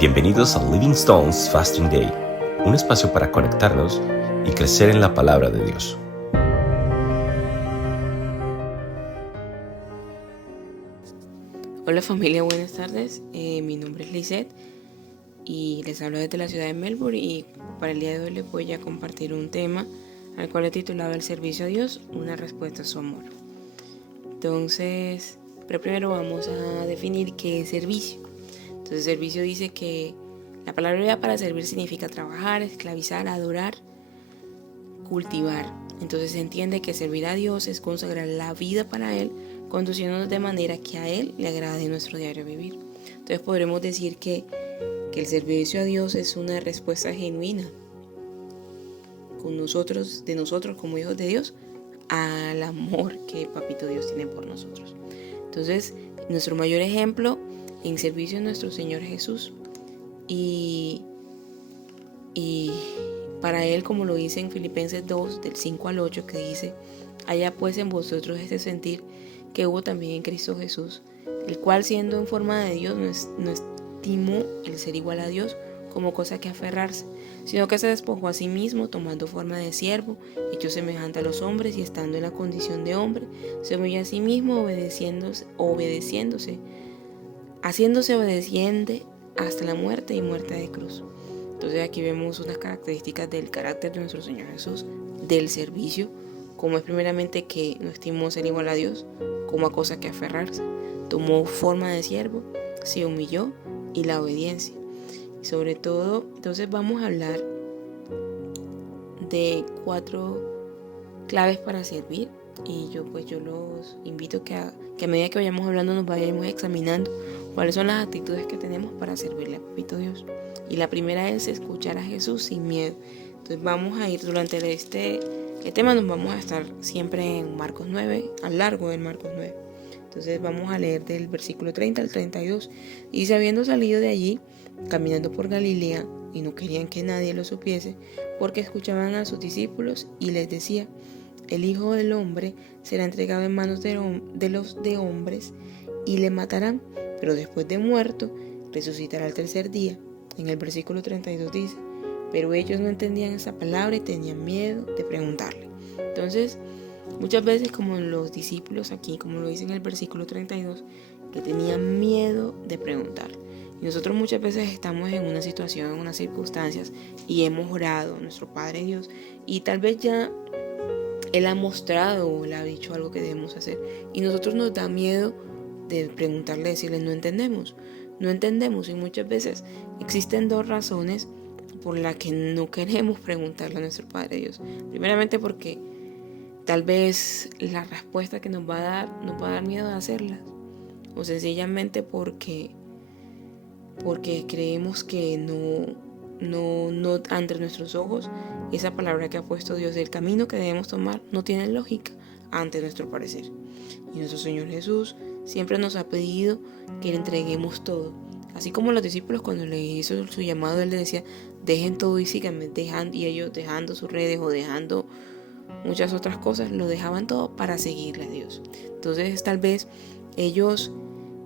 Bienvenidos a Living Stones Fasting Day, un espacio para conectarnos y crecer en la palabra de Dios. Hola familia, buenas tardes. Mi nombre es Lisette y les hablo desde la ciudad de Melbourne, y para el día de hoy les voy a compartir un tema al cual he titulado El servicio a Dios, una respuesta a su amor. Entonces, pero primero vamos a definir qué es servicio. Entonces, servicio dice que la palabra griega para servir significa trabajar, esclavizar, adorar, cultivar. Entonces se entiende que servir a Dios es consagrar la vida para Él, conduciéndonos de manera que a Él le agrade nuestro diario vivir. Entonces podremos decir que el servicio a Dios es una respuesta genuina de nosotros como hijos de Dios, al amor que Papito Dios tiene por nosotros. Entonces, nuestro mayor ejemplo en servicio es nuestro Señor Jesús. Y para Él, como lo dice en Filipenses 2, del 5 al 8, que dice: haya pues en vosotros este sentir que hubo también en Cristo Jesús, el cual, siendo en forma de Dios, no estimó el ser igual a Dios como cosa que aferrarse, sino que se despojó a sí mismo, tomando forma de siervo, hecho semejante a los hombres, y estando en la condición de hombre, se humilló a sí mismo, obedeciéndose, haciéndose obediente hasta la muerte y muerte de cruz. Entonces aquí vemos unas características del carácter de nuestro Señor Jesús, del servicio, como es primeramente que no estimó ser igual a Dios como a cosa que aferrarse, tomó forma de siervo, se humilló, y la obediencia. Y sobre todo, entonces vamos a hablar de 4 claves para servir, y yo los invito que a medida que vayamos hablando nos vayamos examinando cuáles son las actitudes que tenemos para servirle a Papito Dios. Y la primera es escuchar a Jesús sin miedo. Entonces vamos a ir durante el tema, nos vamos a estar siempre en Marcos 9, a lo largo del Marcos 9. Entonces vamos a leer del versículo 30 al 32. Dice: habiendo salido de allí, caminando por Galilea, y no querían que nadie lo supiese, porque escuchaban a sus discípulos, y les decía: el Hijo del Hombre será entregado en manos de los hombres, y le matarán, pero después de muerto resucitará al tercer día. En el versículo 32 dice: pero ellos no entendían esa palabra y tenían miedo de preguntarle. Entonces, muchas veces, como los discípulos aquí, como lo dice en el versículo 32, que tenían miedo de preguntar. Y nosotros muchas veces estamos en una situación, en unas circunstancias, y hemos orado a nuestro Padre Dios, y tal vez ya Él ha mostrado o le ha dicho algo que debemos hacer, y nosotros nos da miedo de preguntarle, decirle: no entendemos. Y muchas veces existen 2 razones por las que no queremos preguntarle a nuestro Padre Dios. Primeramente, porque tal vez la respuesta que nos va a dar miedo de hacerlas, o sencillamente porque creemos que no ante nuestros ojos esa palabra que ha puesto Dios, el camino que debemos tomar, no tiene lógica ante nuestro parecer. Y nuestro Señor Jesús siempre nos ha pedido que le entreguemos todo. Así como los discípulos, cuando le hizo su llamado, Él les decía: dejen todo y síganme, y ellos, dejando sus redes o dejando muchas otras cosas, lo dejaban todo para seguirle a Dios. Entonces tal vez ellos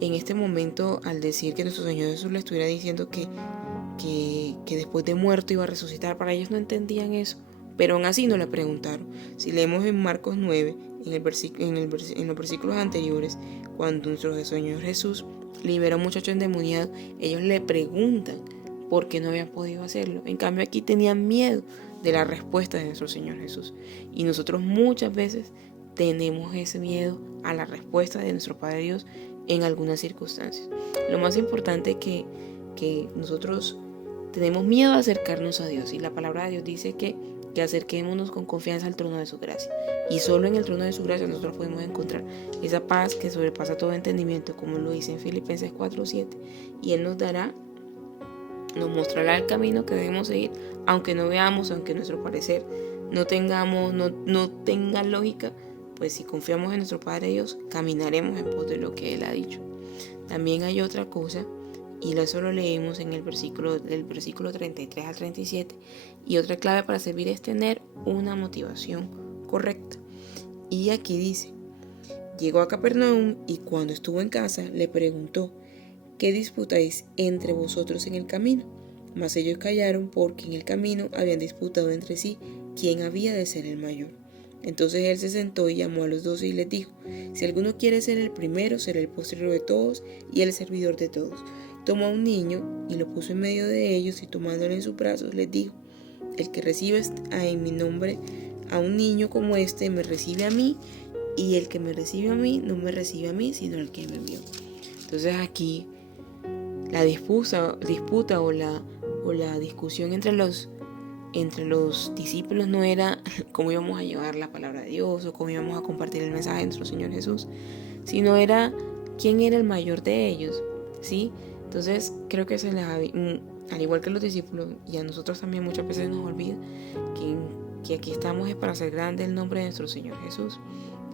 en este momento, al decir que nuestro Señor Jesús le estuviera diciendo que después de muerto iba a resucitar, para ellos no entendían eso, pero aún así no le preguntaron. Si leemos en Marcos 9, en los versículos anteriores, cuando nuestro Señor Jesús libera a un muchacho endemoniado, ellos le preguntan por qué no habían podido hacerlo. En cambio, aquí tenían miedo de la respuesta de nuestro Señor Jesús. Y nosotros muchas veces tenemos ese miedo a la respuesta de nuestro Padre Dios en algunas circunstancias. Lo más importante es que nosotros tenemos miedo a acercarnos a Dios, y la palabra de Dios dice que acerquémonos con confianza al trono de su gracia, y solo en el trono de su gracia nosotros podemos encontrar esa paz que sobrepasa todo entendimiento, como lo dice en Filipenses 4:7, y Él nos mostrará el camino que debemos seguir, aunque no veamos, aunque nuestro parecer no tenga lógica. Pues si confiamos en nuestro Padre Dios, caminaremos en pos de lo que Él ha dicho. También hay otra cosa, y eso lo leemos en del versículo 33 al 37, y otra clave para servir es tener una motivación correcta. Y aquí dice: llegó a Capernaum, y cuando estuvo en casa le preguntó: ¿qué disputáis entre vosotros en el camino? Mas ellos callaron porque en el camino habían disputado entre sí quién había de ser el mayor. Entonces él se sentó y llamó a los 12 y les dijo: si alguno quiere ser el primero, será el postrero de todos y el servidor de todos. Tomó a un niño y lo puso en medio de ellos, y tomándolo en sus brazos les dijo: el que recibe en mi nombre a un niño como este, me recibe a mí, y el que me recibe a mí, no me recibe a mí, sino al que me envió. Entonces aquí la disputa o la discusión entre los discípulos no era cómo íbamos a llevar la palabra de Dios o cómo íbamos a compartir el mensaje de nuestro Señor Jesús, sino era quién era el mayor de ellos, ¿sí? Entonces creo que al igual que los discípulos, y a nosotros también muchas veces nos olvida que aquí estamos es para hacer grande el nombre de nuestro Señor Jesús.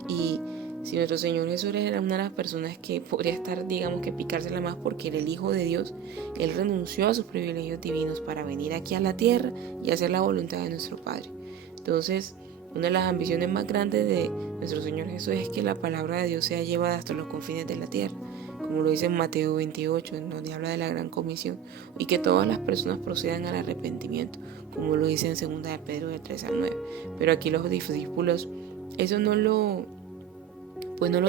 Y si nuestro Señor Jesús era una de las personas que podría estar, digamos, que picársela más porque era el Hijo de Dios, Él renunció a sus privilegios divinos para venir aquí a la tierra y hacer la voluntad de nuestro Padre. Entonces, una de las ambiciones más grandes de nuestro Señor Jesús es que la palabra de Dios sea llevada hasta los confines de la tierra, como lo dice en Mateo 28, en donde habla de la gran comisión, y que todas las personas procedan al arrepentimiento, como lo dice en 2 de Pedro de 3 al 9. Pero aquí los discípulos eso no lo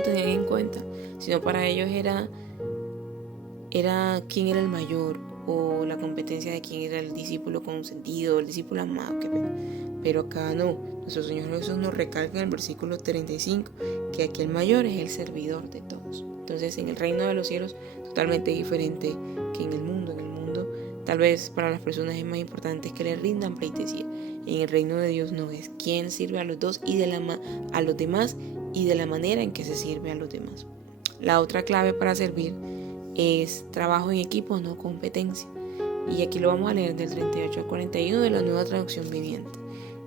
tenían en cuenta, sino para ellos era quién era el mayor, o la competencia de quién era el discípulo consentido, el discípulo amado. Pero acá no, nuestro Señor Jesús nos recalca en el versículo 35 que aquí el mayor es el servidor de todos. Entonces en el reino de los cielos totalmente diferente que en el mundo. En el mundo tal vez para las personas es más importante que le rindan pleitesía. En el reino de Dios no, es quién sirve a los dos y a los demás, y de la manera en que se sirve a los demás. La otra clave para servir es trabajo en equipo, no competencia. Y aquí lo vamos a leer del 38 al 41 de la Nueva Traducción Viviente.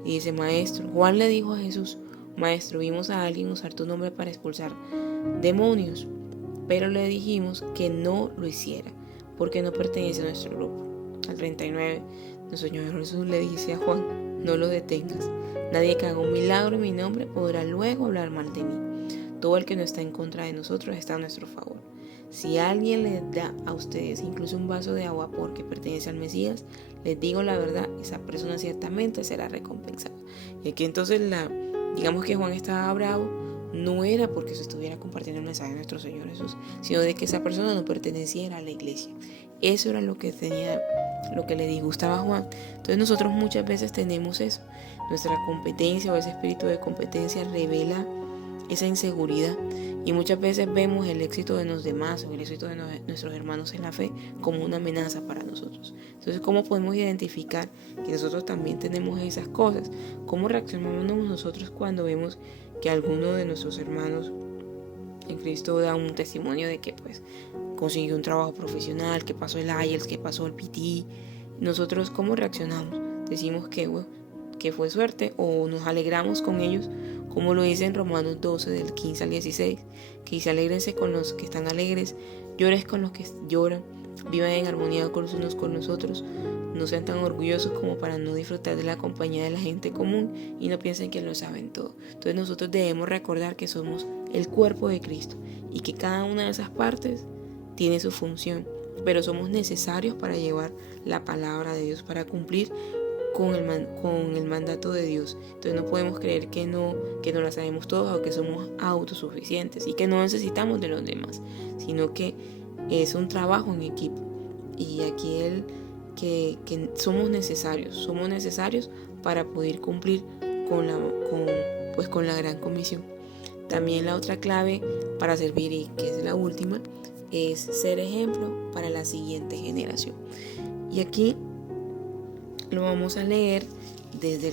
Y dice: Maestro, Juan le dijo a Jesús: Maestro, vimos a alguien usar tu nombre para expulsar demonios, pero le dijimos que no lo hiciera, porque no pertenece a nuestro grupo. Al 39, nuestro Señor Jesús le dice a Juan: no lo detengas. Nadie que haga un milagro en mi nombre podrá luego hablar mal de mí. Todo el que no está en contra de nosotros está a nuestro favor. Si alguien les da a ustedes incluso un vaso de agua porque pertenece al Mesías, les digo la verdad, esa persona ciertamente será recompensada. Y aquí entonces digamos que Juan estaba bravo, no era porque se estuviera compartiendo el mensaje de nuestro Señor Jesús, sino de que esa persona no perteneciera a la iglesia. Eso era lo que le disgustaba a Juan. Entonces nosotros muchas veces tenemos eso. Nuestra competencia o ese espíritu de competencia revela esa inseguridad, y muchas veces vemos el éxito de los demás o el éxito de nuestros hermanos en la fe como una amenaza para nosotros. Entonces, ¿cómo podemos identificar que nosotros también tenemos esas cosas? ¿Cómo reaccionamos nosotros cuando vemos que alguno de nuestros hermanos en Cristo da un testimonio de que consiguió un trabajo profesional, que pasó el IELTS, que pasó el PT? Nosotros, ¿cómo reaccionamos? Decimos que fue suerte, o nos alegramos con ellos, como lo dice en Romanos 12 del 15 al 16, que dice: alégrense con los que están alegres, lloren con los que lloran, vivan en armonía con los unos con los otros, no sean tan orgullosos como para no disfrutar de la compañía de la gente común y no piensen que lo saben todo. Entonces nosotros debemos recordar que somos el cuerpo de Cristo y que cada una de esas partes tiene su función, pero somos necesarios para llevar la palabra de Dios, para cumplir con el mandato de Dios. Entonces no podemos creer que no la sabemos todas, o que somos autosuficientes y que no necesitamos de los demás, sino que es un trabajo en equipo. Y aquí que somos necesarios para poder cumplir con la gran comisión. También la otra clave para servir, y que es la última, es ser ejemplo para la siguiente generación. Y aquí lo vamos a leer desde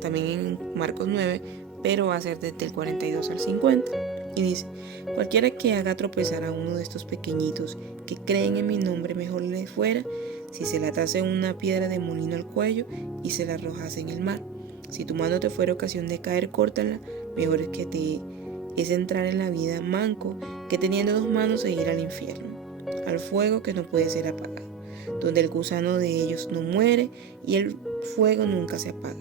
también en Marcos 9, pero va a ser desde el 42 al 50. Y dice: cualquiera que haga tropezar a uno de estos pequeñitos que creen en mi nombre, mejor le fuera si se le atase una piedra de molino al cuello y se la arrojase en el mar. Si tu mano te fuera ocasión de caer, córtala. Mejor es entrar en la vida manco que teniendo 2 manos e ir al infierno, al fuego que no puede ser apagado, donde el gusano de ellos no muere y el fuego nunca se apaga.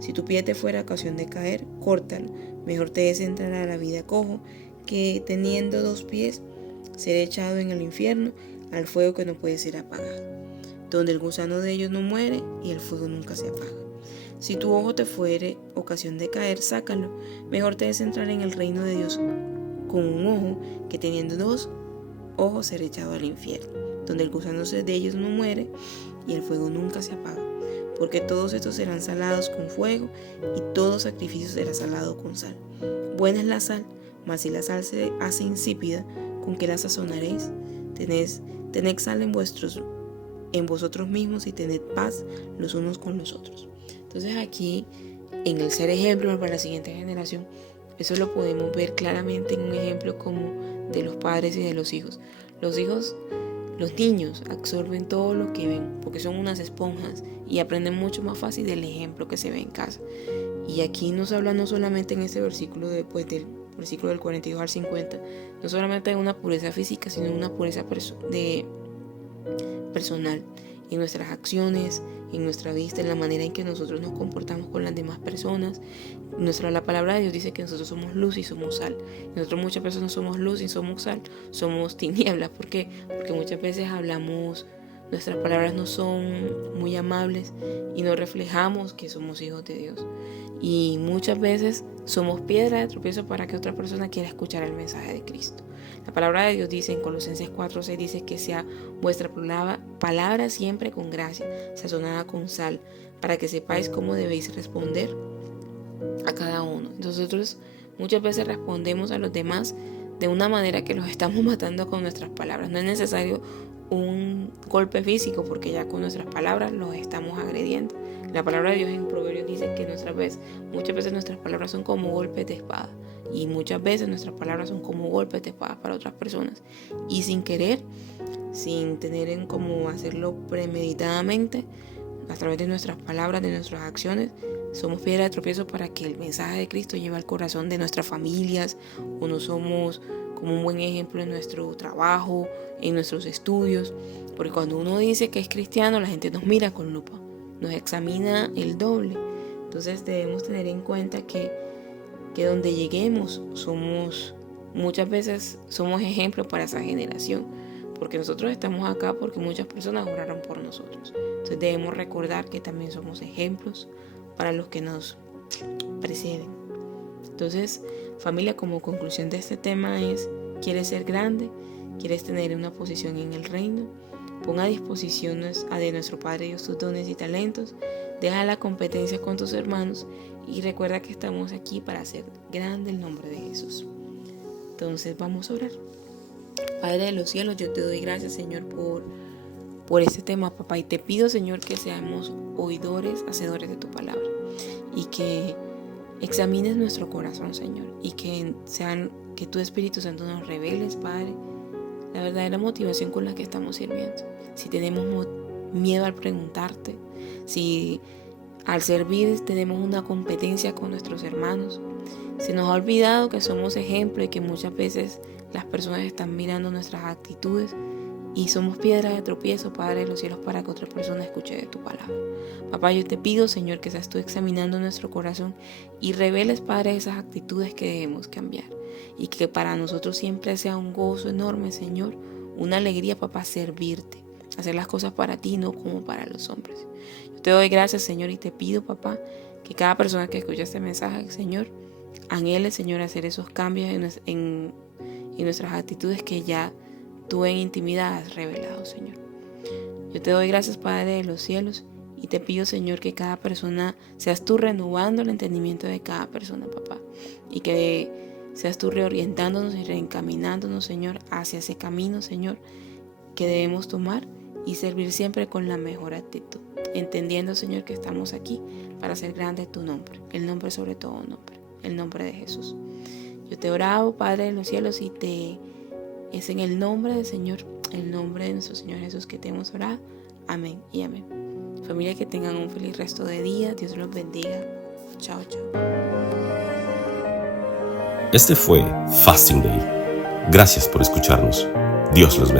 Si tu pie te fuera ocasión de caer, córtalo. Mejor te es entrar a la vida cojo que teniendo 2 pies ser echado en el infierno, al fuego que no puede ser apagado, donde el gusano de ellos no muere y el fuego nunca se apaga. Si tu ojo te fuere ocasión de caer, sácalo. Mejor te es entrar en el reino de Dios con un ojo que teniendo dos ojos ser echado al infierno, donde el gusano de ellos no muere y el fuego nunca se apaga. Porque todos estos serán salados con fuego y todo sacrificio será salado con sal. Buena es la sal, mas si la sal se hace insípida, ¿con qué la sazonaréis? Tened sal en vosotros mismos y tened paz los unos con los otros. Entonces aquí, en el ser ejemplo para la siguiente generación, eso lo podemos ver claramente en un ejemplo como de los padres y de los hijos. Los niños absorben todo lo que ven porque son unas esponjas y aprenden mucho más fácil del ejemplo que se ve en casa. Y aquí nos habla no solamente en este versículo después del versículo del 42 al 50, no solamente de una pureza física, sino de una pureza personal, en nuestras acciones, en nuestra vista, en la manera en que nosotros nos comportamos con las demás personas. La palabra de Dios dice que nosotros somos luz y somos sal. Nosotros muchas veces no somos luz y somos sal, somos tinieblas. ¿Por qué? Porque muchas veces nuestras palabras no son muy amables y no reflejamos que somos hijos de Dios. Y muchas veces somos piedra de tropiezo para que otra persona quiera escuchar el mensaje de Cristo. La palabra de Dios dice en Colosenses 4:6, dice que sea vuestra palabra siempre con gracia, sazonada con sal, para que sepáis cómo debéis responder a cada uno. Nosotros muchas veces respondemos a los demás de una manera que los estamos matando con nuestras palabras. No es necesario un golpe físico porque ya con nuestras palabras los estamos agrediendo. La palabra de Dios en Proverbios dice que muchas veces nuestras palabras son como golpes de espada. Y muchas veces nuestras palabras son como golpes de espada para otras personas. Y sin querer, sin tener en cómo hacerlo premeditadamente, a través de nuestras palabras, de nuestras acciones, somos piedra de tropiezo para que el mensaje de Cristo llegue al corazón de nuestras familias, o no somos como un buen ejemplo en nuestro trabajo, en nuestros estudios. Porque cuando uno dice que es cristiano, la gente nos mira con lupa, nos examina el doble. Entonces debemos tener en cuenta que donde lleguemos muchas veces somos ejemplos para esa generación, porque nosotros estamos acá porque muchas personas oraron por nosotros. Entonces debemos recordar que también somos ejemplos para los que nos preceden. Entonces, familia, como conclusión de este tema es: ¿quieres ser grande? ¿Quieres tener una posición en el reino? Pon a disposición de nuestro Padre Dios tus dones y talentos. Deja la competencia con tus hermanos y recuerda que estamos aquí para hacer grande el nombre de Jesús. Entonces vamos a orar. Padre de los cielos, yo te doy gracias, Señor, por este tema, papá, y te pido, Señor, que seamos oidores, hacedores de tu palabra, y que examines nuestro corazón, Señor, y que tu Espíritu Santo nos reveles, Padre, la verdadera motivación con la que estamos sirviendo. Si tenemos miedo al preguntarte, si al servir tenemos una competencia con nuestros hermanos, se nos ha olvidado que somos ejemplo y que muchas veces las personas están mirando nuestras actitudes y somos piedra de tropiezo, Padre de los cielos, para que otra persona escuche de tu palabra. Papá, yo te pido, Señor, que seas tú examinando nuestro corazón y reveles, Padre, esas actitudes que debemos cambiar, y que para nosotros siempre sea un gozo enorme, Señor, una alegría, papá, servirte, hacer las cosas para ti, no como para los hombres. Yo te doy gracias, Señor, y te pido, papá, que cada persona que escucha este mensaje, Señor, anhele, Señor, hacer esos cambios en nuestras actitudes que ya tú en intimidad has revelado, Señor. Yo te doy gracias, Padre de los cielos, y te pido, Señor, que cada persona seas tú renovando el entendimiento de cada persona, papá, y que seas tú reorientándonos y reencaminándonos, Señor, hacia ese camino, Señor, que debemos tomar y servir siempre con la mejor actitud, entendiendo, Señor, que estamos aquí para hacer grande tu nombre, el nombre sobre todo nombre, el nombre de Jesús. Yo te oraba, Padre de los cielos, y es en el nombre del Señor, el nombre de nuestro Señor Jesús, que te hemos orado. Amén y amén. Familia, que tengan un feliz resto de día. Dios los bendiga. Chao, chao. Este fue Fasting Day. Gracias por escucharnos. Dios los bendiga.